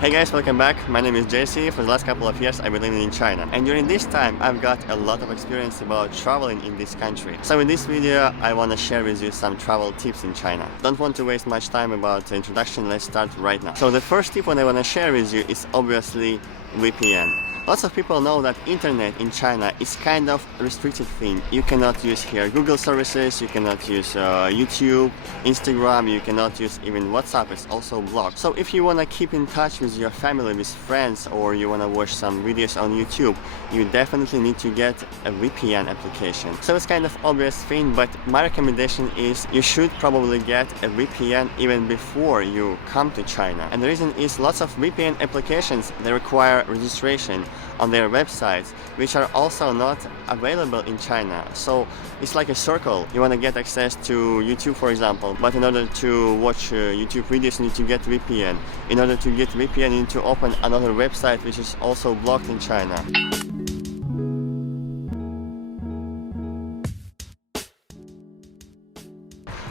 Hey guys, welcome back. My name is JC. For the last couple of years I've been living in China, and during this time I've got a lot of experience about traveling in this country. So in this video I want to share with you some travel tips in China. Don't want to waste much time about the introduction, let's start right now. So the first tip what I want to share with you is obviously VPN. Lots of people know that internet in China is kind of a restricted thing. You cannot use here Google services, you cannot use YouTube, Instagram, you cannot use even WhatsApp, it's also blocked. So if you want to keep in touch with your family, with friends, or you want to watch some videos on YouTube, you definitely need to get a VPN application. So it's kind of obvious thing, but my recommendation is you should probably get a VPN even before you come to China. And the reason is lots of VPN applications, they require registration on their websites, which are also not available in China. So it's like a circle. You want to get access to YouTube, for example, but in order to watch YouTube videos you need to get VPN. In order to get VPN you need to open another website which is also blocked in China.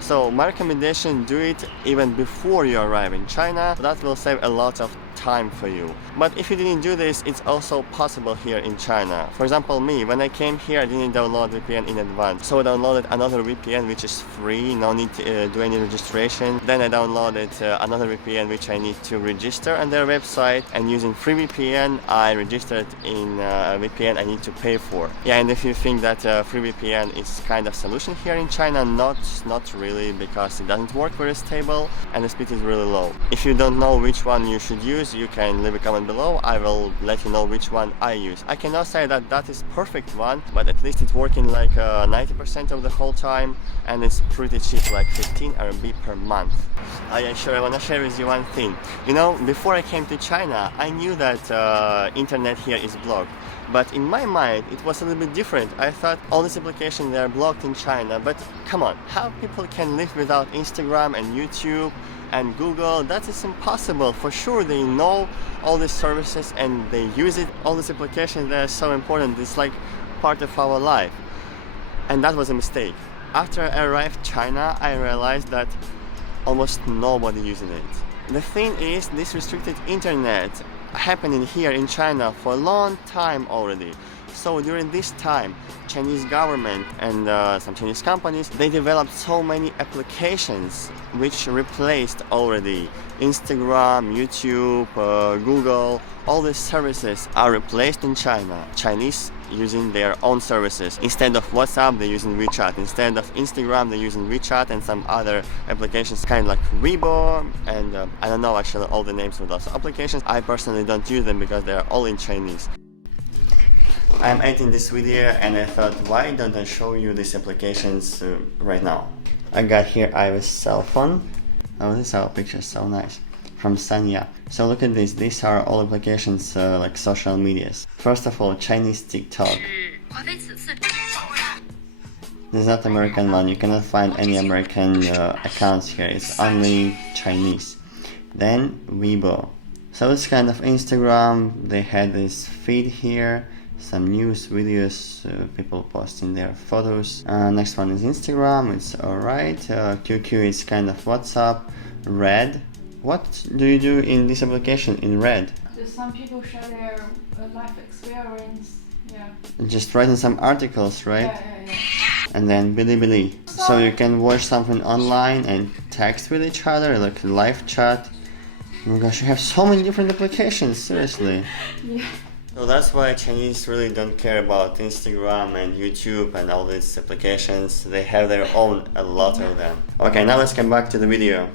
So my recommendation, do it even before you arrive in China. That will save a lot of time for you. But if you didn't do this, it's also possible here in China. For example, me, when I came here I didn't download VPN in advance. So I downloaded another VPN which is free, no need to do any registration. Then I downloaded another VPN which I need to register on their website, and using free VPN I registered in a VPN I need to pay for. Yeah, and if you think that free VPN is kind of solution here in China, not really, because it doesn't work very stable and the speed is really low. If you don't know which one you should use, you can leave a comment below. I will let you know which one I use. I cannot say that that is perfect one, but at least it's working like 90% of the whole time, and it's pretty cheap, like 15 RMB per month. Yeah, sure, I want to share with you one thing. You know, before I came to China, I knew that internet here is blocked. But in my mind, it was a little bit different. I thought all these applications, they are blocked in China. But come on, how people can live without Instagram and YouTube and Google? That is impossible. For sure, they know all these services and they use it. All these applications, they are so important. It's like part of our life. And that was a mistake. After I arrived in China, I realized that almost nobody uses it. The thing is, this restricted internet happening here in China for a long time already. So during this time, Chinese government and some Chinese companies, they developed so many applications which replaced already Instagram, YouTube, Google. All these services are replaced in China. Chinese using their own services. Instead of WhatsApp, they're using WeChat. Instead of Instagram, they're using WeChat and some other applications kind of like Weibo, and I don't know actually all the names of those applications. I personally don't use them because they're all in Chinese. I'm editing this video and I thought, why don't I show you these applications right now? I got here Iris cell phone. Oh, this our picture is so nice. From Sanya. So look at this, these are all applications like social medias. First of all, Chinese TikTok. This is not American one, you cannot find any American accounts here, it's only Chinese. Then Weibo. So it's kind of Instagram, they had this feed here, some news, videos, people posting their photos. Next one is Instagram, it's alright. QQ is kind of WhatsApp. Red. What do you do in this application in Red? Just some people share their life experience, yeah. Just writing some articles, right? Yeah. And then Bilibili. So you can watch something online and text with each other, like live chat. Oh my gosh, you have so many different applications, seriously. Yeah. So that's why Chinese really don't care about Instagram and YouTube and all these applications. They have their own, a lot of them. Okay, now let's come back to the video.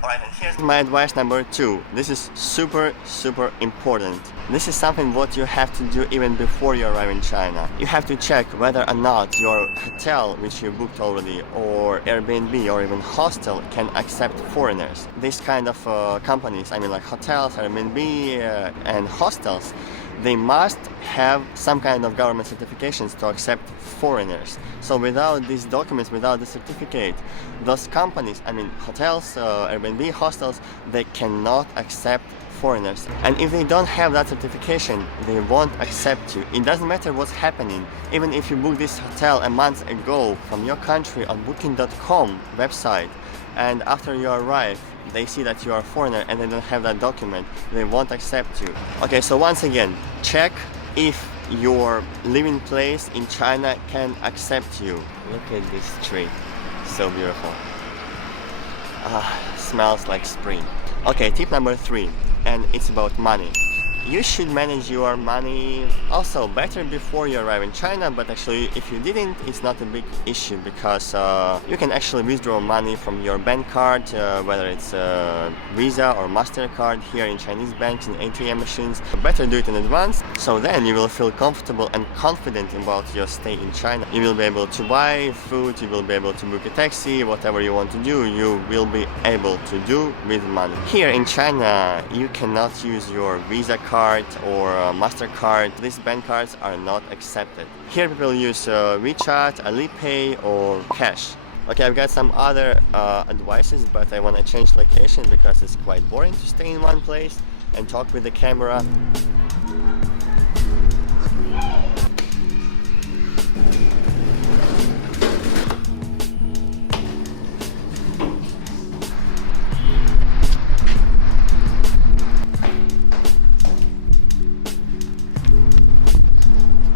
Alright, and here's my advice number 2. This is super important. This is something what you have to do even before you arrive in China. You have to check whether or not your hotel which you booked already, or Airbnb or even hostel, can accept foreigners. These kind of companies, I mean like hotels, Airbnb and hostels, they must have some kind of government certifications to accept foreigners. So without these documents, without the certificate, those companies, I mean hotels, Airbnb, hostels, they cannot accept foreigners. And if they don't have that certification, they won't accept you. It doesn't matter what's happening. Even if you booked this hotel a month ago from your country on booking.com website, and after you arrive, they see that you are a foreigner and they don't have that document, they won't accept you. Okay, so once again, check if your living place in China can accept you. Look at this tree, so beautiful. Smells like spring. Okay, tip number 3, and it's about money. You should manage your money also better before you arrive in China, but actually if you didn't, it's not a big issue because you can actually withdraw money from your bank card, whether it's Visa or MasterCard here in Chinese banks and ATM machines. Better do it in advance, so then you will feel comfortable and confident about your stay in China. You will be able to buy food, you will be able to book a taxi, whatever you want to do, you will be able to do with money. Here in China, you cannot use your Visa card or MasterCard. These bank cards are not accepted. Here people use WeChat, Alipay or cash. Okay, I've got some other advices, but I want to change location because it's quite boring to stay in one place and talk with the camera.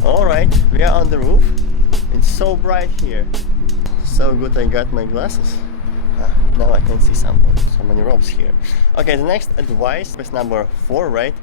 Alright, we are on the roof. It's so bright here. So good I got my glasses. Now I can see so many ropes here. Okay, the next advice is number 4, right?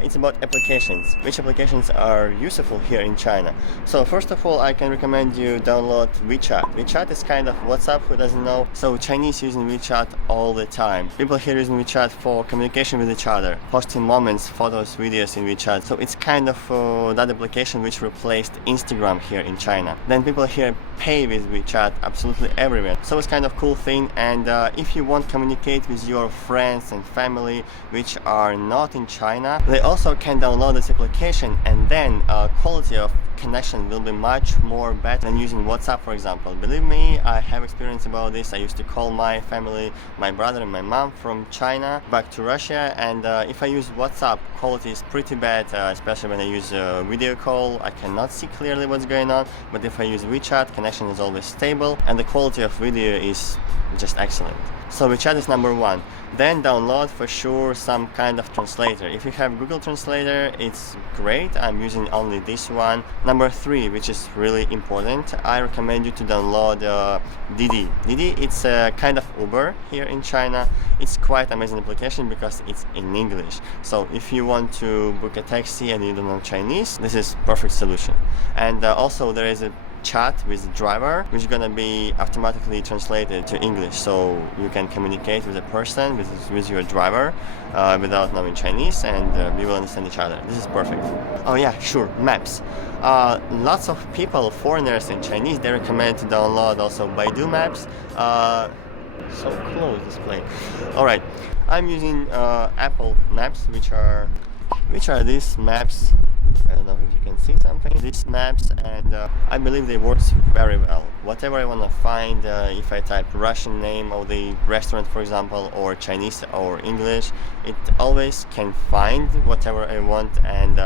It's about applications. Which applications are useful here in China? So first of all, I can recommend you download WeChat. WeChat is kind of WhatsApp, who doesn't know. So Chinese using WeChat all the time. People here using WeChat for communication with each other, posting moments, photos, videos in WeChat. So it's kind of that application which replaced Instagram here in China. Then people here pay with WeChat absolutely everywhere. So it's kind of cool thing, and if you want to communicate with your friends and family which are not in China, they also can download this application, and then quality of connection will be much more better than using WhatsApp, for example. Believe me, I have experience about this. I used to call my family, my brother and my mom from China back to Russia, and if I use WhatsApp, quality is pretty bad, especially when I use a video call. I cannot see clearly what's going on, but if I use WeChat, connection is always stable and the quality of video is just excellent. So WeChat is number 1. Then download for sure some kind of translator. If you have Google Translator, it's great. I'm using only this one. Number 3, which is really important, I recommend you to download Didi. Didi, it's a kind of Uber here in China. It's quite amazing application because it's in English. So if you want to book a taxi and you don't know Chinese, this is perfect solution. And also there is a chat with the driver, which is gonna be automatically translated to English, so you can communicate with a person, with your driver, without knowing Chinese, and we will understand each other. This is perfect. Oh yeah, sure, maps. Lots of people, foreigners and Chinese, they recommend to download also Baidu Maps. So close this plane. All right, I'm using Apple Maps, which are these maps. I don't know if you can see something. These maps, and I believe they work very well. Whatever I want to find, if I type Russian name of the restaurant, for example, or Chinese or English, it always can find whatever I want. And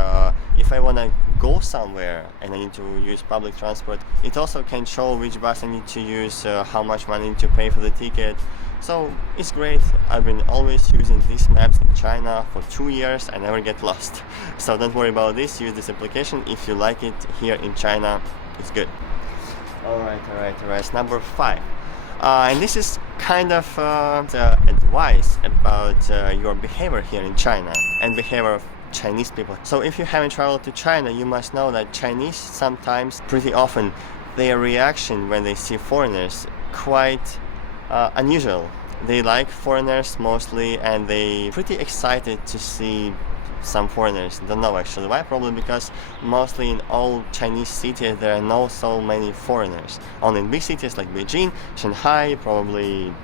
if I want to go somewhere and I need to use public transport, it also can show which bus I need to use, how much money I need to pay for the ticket. So it's great. I've been always using these maps in China for 2 years. I never get lost. So don't worry about this. Use this application. If you like it here in China, it's good. Alright. Number 5. And this is kind of advice about your behavior here in China and behavior of Chinese people. So if you haven't traveled to China, you must know that Chinese sometimes, pretty often, their reaction when they see foreigners quite unusual. They like foreigners mostly, and they pretty excited to see some foreigners. Don't know actually why. Probably because mostly in all Chinese cities there are not so many foreigners. Only in big cities like Beijing, Shanghai, probably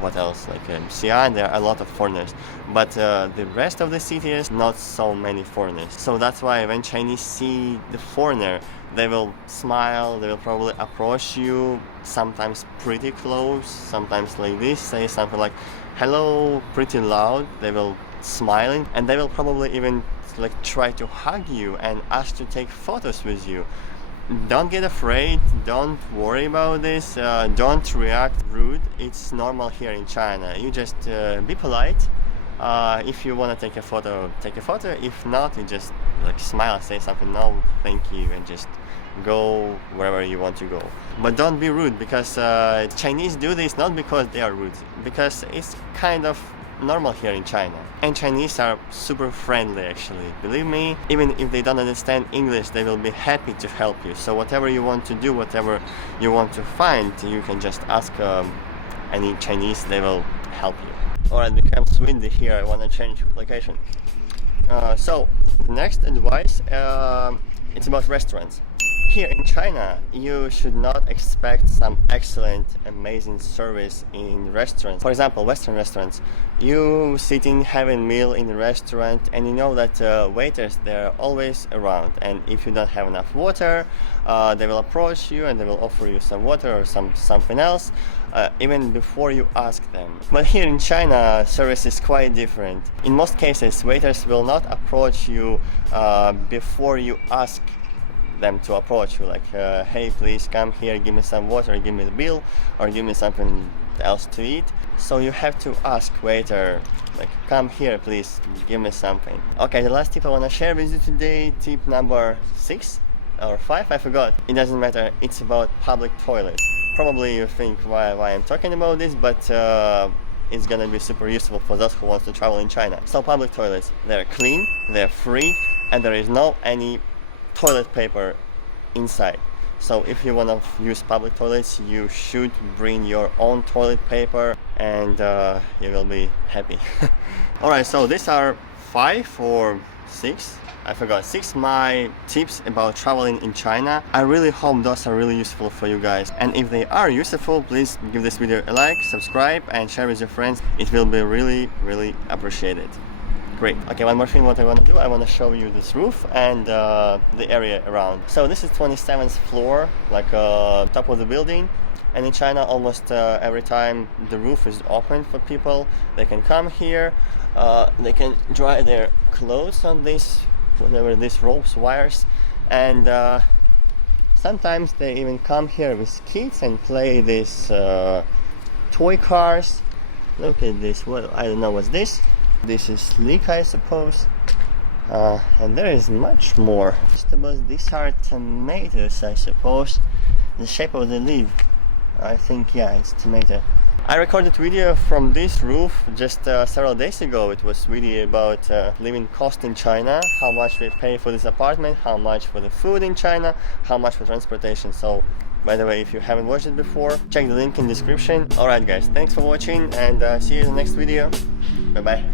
what else, like Xi'an, there are a lot of foreigners, but the rest of the cities, not so many foreigners. So that's why when Chinese see the foreigner, they will smile, they will probably approach you, sometimes pretty close, sometimes like this, say something like hello pretty loud. They will smiling, and they will probably even like try to hug you and ask to take photos with you. don't get afraid, don't worry about this, don't react rude. It's normal here in China. You just be polite. If you want to take a photo, take a photo. If not, you just like smile, say something, no, thank you, and just go wherever you want to go. But don't be rude, because Chinese do this not because they are rude, because it's kind of normal here in China. And Chinese are super friendly, actually. Believe me, even if they don't understand English, they will be happy to help you. So whatever you want to do, whatever you want to find, you can just ask any Chinese, they will help you. Alright, it becomes windy here, I want to change location. So, the next advice, it's about restaurants. Here in China, you should not expect some excellent, amazing service in restaurants. For example, Western restaurants. You sitting, having meal in the restaurant, and you know that waiters, they're always around. And if you don't have enough water, they will approach you and they will offer you some water or something else, even before you ask them. But here in China, service is quite different. In most cases, waiters will not approach you before you ask them to approach you, like hey, please come here, give me some water, give me the bill, or give me something else to eat. So you have to ask waiter, like, come here please, give me something. Okay, the last tip I want to share with you today, tip number 6 or 5, I forgot, it doesn't matter, it's about public toilets. Probably you think why I'm talking about this, but it's gonna be super useful for those who want to travel in China. So public toilets, they're clean, they're free, and there is no any toilet paper inside. So if you want to use public toilets, you should bring your own toilet paper, and you will be happy. Alright, so these are 5 or 6, I forgot, 6 my tips about traveling in China. I really hope those are really useful for you guys, and if they are useful, please give this video a like, subscribe, and share with your friends. It will be really appreciated. Great. Okay, one more thing what I want to do, I want to show you this roof and the area around. So this is 27th floor, like top of the building, and in China almost every time the roof is open for people, they can come here, they can dry their clothes on this, whatever, these ropes, wires, and sometimes they even come here with kids and play these toy cars. Look at this, well, I don't know what's this. This is leek, I suppose, and there is much more. Vegetables, these are tomatoes, I suppose. The shape of the leaf, I think, yeah, it's tomato. I recorded video from this roof just several days ago. It was really about living cost in China, how much we pay for this apartment, how much for the food in China, how much for transportation. So, by the way, if you haven't watched it before, check the link in the description. Alright guys, thanks for watching, and see you in the next video. Bye bye.